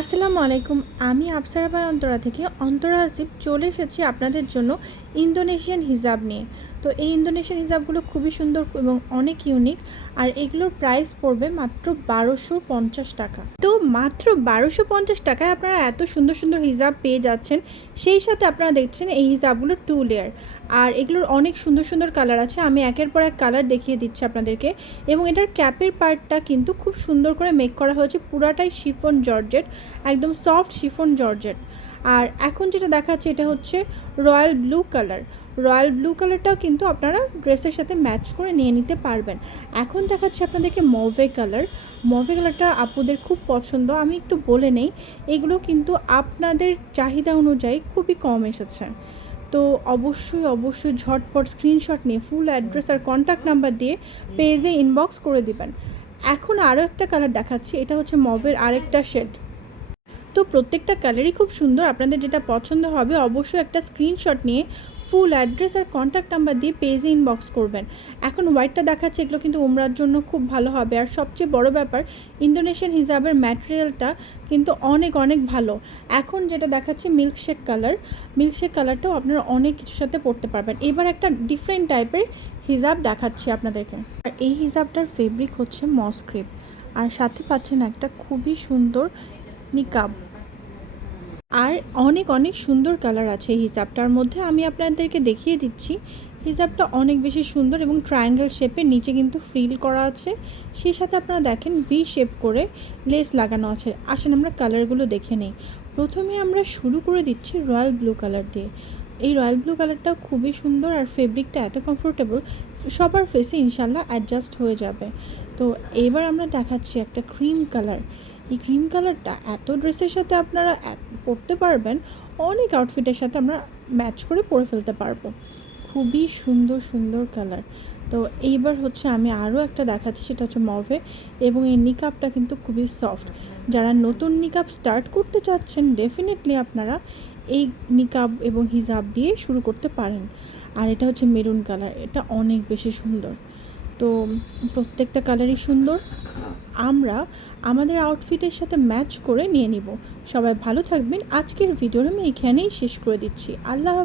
আসসালামু আলাইকুম। আমি আপসারা ভাই অন্তরা থেকে অন্তরা আসিফ চলে এসেছি আপনাদের জন্য ইন্দোনেশিয়ান হিজাব নিয়ে। তো এই ইন্দোনেশিয়ান হিজাবগুলো খুবই সুন্দর এবং অনেক ইউনিক। আর এগুলোর প্রাইস পড়বে মাত্র বারোশো পঞ্চাশ টাকা। তো মাত্র বারোশো পঞ্চাশ টাকায় আপনারা এত সুন্দর সুন্দর হিজাব পেয়ে যাচ্ছেন, সেই সাথে আপনারা দেখছেন এই হিজাবগুলো টু লেয়ার আর এগুলোর অনেক সুন্দর সুন্দর কালার আছে। আমি একের পর এক কালার দেখিয়ে দিচ্ছি আপনাদেরকে। এবং এটার ক্যাপের পার্টটা কিন্তু খুব সুন্দর করে মেক করা হয়েছে। পুরাটাই শিফন জর্জেট একদম সফট শিফন জর্জেট আর এখন যেটা দেখাচ্ছে এটা হচ্ছে royal blue colour royal blue কালারটাও কিন্তু আপনারা ড্রেসের সাথে ম্যাচ করে নিয়ে নিতে পারবেন। এখন দেখাচ্ছে আপনাদেরকে মভে কালার মভে কালারটা আপুদের খুব পছন্দ। আমি একটু বলে নেই। এগুলো কিন্তু আপনাদের চাহিদা অনুযায়ী খুবই কম এসেছে। তো অবশ্যই অবশ্যই ঝটপট স্ক্রিনশট নিয়ে ফুল অ্যাড্রেস আর কন্ট্যাক্ট নাম্বার দিয়ে পেজে ইনবক্স করে দিবেন। এখন আরও একটা কালার দেখাচ্ছি, এটা হচ্ছে মভের আরেকটা শেড তো প্রত্যেকটা কালারই খুব সুন্দর, আপনাদের যেটা পছন্দ হবে অবশ্যই একটা স্ক্রিনশট নিয়ে ফুল অ্যাড্রেস আর কন্ট্যাক্ট নাম্বার দিয়ে পেজে ইনবক্স করবেন। এখন হোয়াইটটা দেখাচ্ছে, এগুলো কিন্তু উমরার জন্য খুব ভালো হবে। আর সবচেয়ে বড় ব্যাপার ইন্দোনেশিয়ান হিসাবের ম্যাটেরিয়ালটা কিন্তু অনেক অনেক ভালো। এখন যেটা দেখাচ্ছে মিল্কশেক কালার মিল্কশেক কালারটাও আপনারা অনেক কিছুর সাথে পড়তে পারবেন। এবার একটা ডিফারেন্ট টাইপের হিজাব দেখাচ্ছি আপনাদেরকে। আর এই হিজাবটার ফেব্রিক হচ্ছে মসক্রিপ আর সাথে পাচ্ছেন একটা খুবই সুন্দর নিকাব অনেক অনেক সুন্দর কালার আছে এই হিজাবটার মধ্যে। আমি আপনাদেরকে দেখিয়ে দিচ্ছি। হিজাবটা অনেক বেশি সুন্দর এবং ট্রায়াঙ্গেল শেপের নিচে কিন্তু ফ্রিল করা আছে। সেই সাথে আপনারা দেখেন ভি শেপ করে লেস লাগানো আছে। আসেন আমরা কালারগুলো দেখে নেই। প্রথমে আমরা শুরু করে দিচ্ছি রয়্যাল ব্লু কালার দিয়ে। এই রয়্যাল ব্লু কালারটা খুবই সুন্দর আর ফেব্রিকটা এত কমফোর্টেবল সবার ফেসে ইনশাল্লাহ অ্যাডজাস্ট হয়ে যাবে। তো এবার আমরা দেখাচ্ছি একটা ক্রিম কালার এই ক্রিম কালারটা এত ড্রেসের সাথে আপনারা পরতে পারবেন, অনেক আউটফিটের সাথে আমরা ম্যাচ করে পরে ফেলতে পারব। খুবই সুন্দর সুন্দর কালার তো এইবার হচ্ছে আমি আরও একটা দেখাচ্ছি, সেটা হচ্ছে মভে এবং এই নিকাপটা কিন্তু খুবই সফট যারা নতুন নিকাপ স্টার্ট করতে চাচ্ছেন ডেফিনেটলি আপনারা এই নিকাব এবং হিজাব দিয়ে শুরু করতে পারেন। আর এটা হচ্ছে মেরুন কালার এটা অনেক বেশি সুন্দর। তো প্রত্যেকটা কালারই সুন্দর। আমরা আমাদের আউটফিটের সাথে ম্যাচ করে নিয়ে নিব। সবাই ভালো থাকবেন। আজকের ভিডিওর আমি এখানেই শেষ করে দিচ্ছি। আল্লাহ।